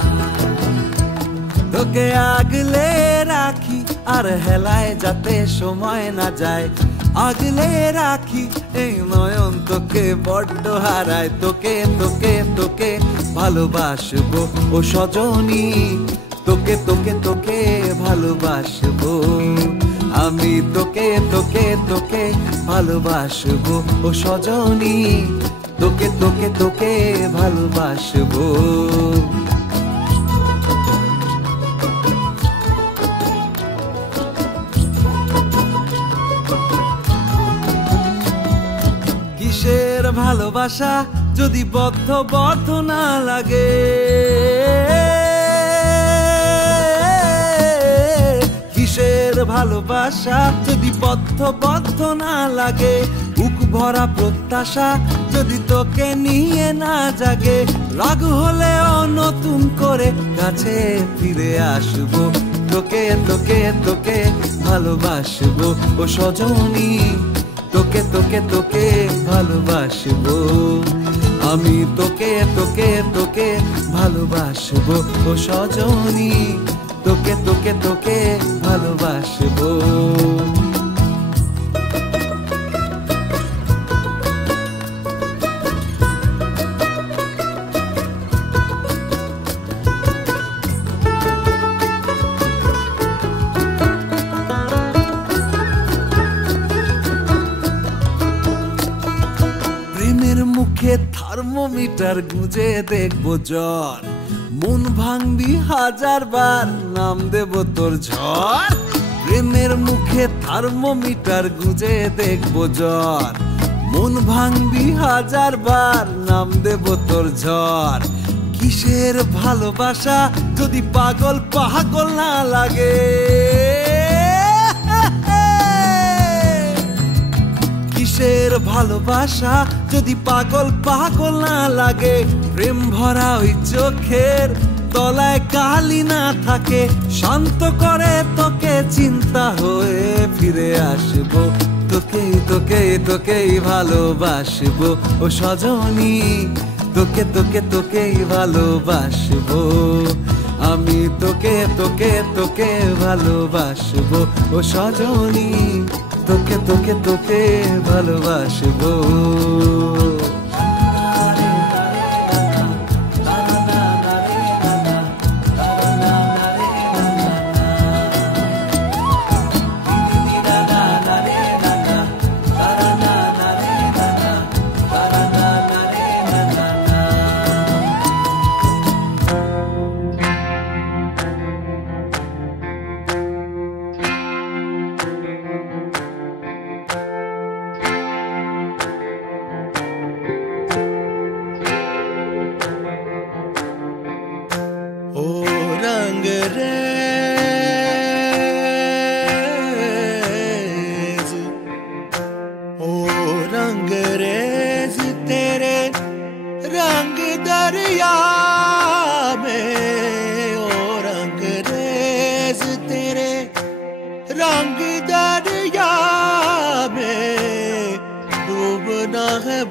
তোকে আগলে রাখি আর হেলায় যাতে সময় না যায়, আগলে রাখি এই নয়ন তোকে বড্ড হারায়। তোকে তোকে তোকে ভালোবাসবো ও সজনী, তোকে তোকে তোকে ভালোবাসবো আমি, তোকে তোকে তোকে ভালোবাসবো ও সজনী, তোকে তোকে তোকে ভালোবাসবো। কিসের ভালোবাসা যদি বদ্ধ বদ্ধ না লাগে, কিসের ভালোবাসা যদি বদ্ধ বদ্ধ না লাগে, বুক ভরা প্রত্যাশা যদি তোকে নিয়ে না জাগে, রাগ হলেও নতুন করে কাছে ফিরে আসবো, তোকে তোকে তোকে ভালোবাসবো ও সজনী, তোকে তোকে তোকে ভালোবাসবো আমি, তোকে তোকে তোকে ভালোবাসবো ও সজনী, তোকে তোকে তোকে ভালোবাসবো। থার্মোমিটার গুঁজে দেখবো জ্বর, মন ভাঙবি হাজার বার, নাম দেব তোর ঝড়। প্রেমের মুখে থার্মোমিটার গুঁজে দেখবো জ্বর, মন ভাঙবি হাজার বার, নাম দেব তোর ঝড়। কিসের ভালোবাসা যদি পাগল পাগল না লাগে, কিসের ভালোবাসা যদি পাগল পাগল না লাগে, প্রেম ভরা ওই চোখের তলায় কালি না থাকে, শান্ত করে তোকে চিন্তা হয়ে ফিরে আসবো, তোকে তোকে তোকেই ভালোবাসবো ও সজনী, তোকে তোকে তোকেই ভালোবাসবো তোকে তোকে তোকে ভালোবাসবো ও সজনী, তোকে তোকে তোকে ভালোবাসবো।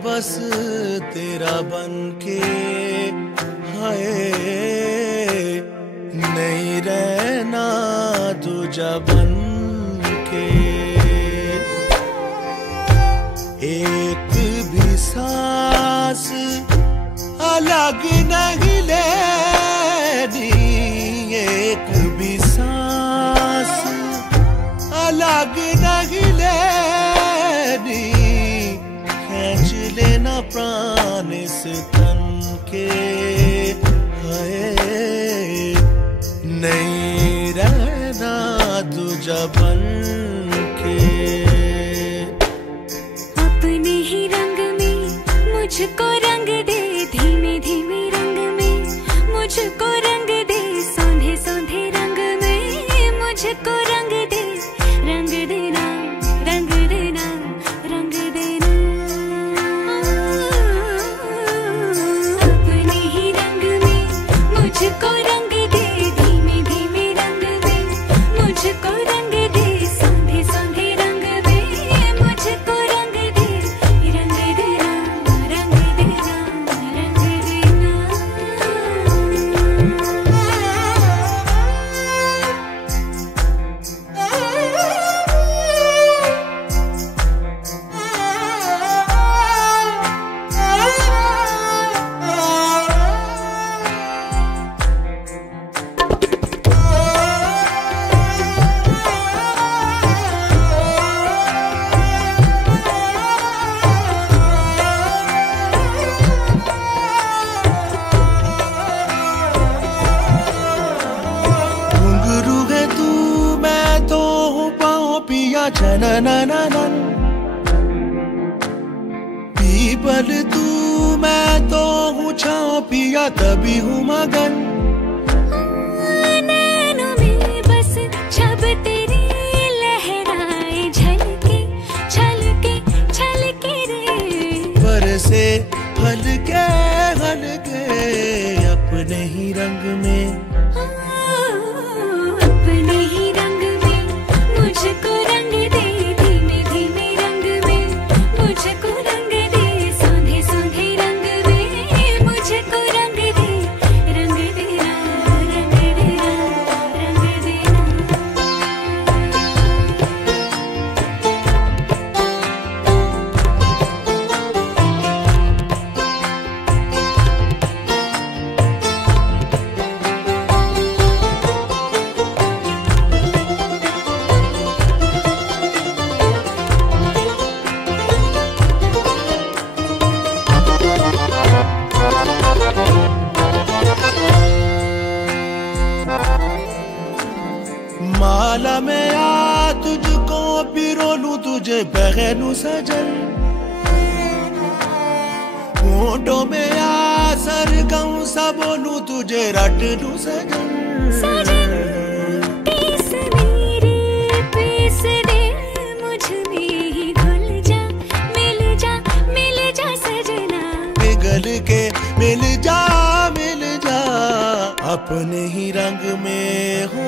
बस तेरा बनके हाय नहीं रहना तुझा बनके, एक भी सांस अलग नहीं लेनी, एक भी सांस अलग नहीं लेनी, खींच लेना प्राण इस तन के हाय नहीं रहना तुझा बन के। अपने ही रंग में मुझको रंग दे, धीमे धीमे रंग में मुझको रंग दे, सौंधे सौंधे रंग में मुझको रंग दे, रंग देना रंग देना रंग देना। अपने ही रंग में मुझको रंग दे, धीमे धीमे रंग में मुझको रंग दे, सौंधे सौंधे रंग में मुझको रंग दे, रंग देना रंग देना रंग देना। घुंघरू है तू मैं तो हूँ पाँव पिया जननननन, पीपल तू मैं तो हूँ छाँव पिया तभी हूँ मगन। नैनों में बस छब तेरी लहराए, झलके छलके छलके रे, बरसे हल्के हल्के अपने ही रंग में, अपने ही रंग में मुझको रंग दे, धीमे धीमे रंग में मुझको रंग दे, सौंधे सौंधे रंग में मुझको रंग दे, रंग देना रंग देना रंग देना। माला में आ तुझको पिरो लूं तुझे पहनूं सजन, होठों में आ सरगम सा बोलूं तुझे रट लूं सजन। पीस मेरे पीस दे, मुझ में ही घुल जा मिल जा सजना, पिघल के मिल जा अपने ही रंग में हो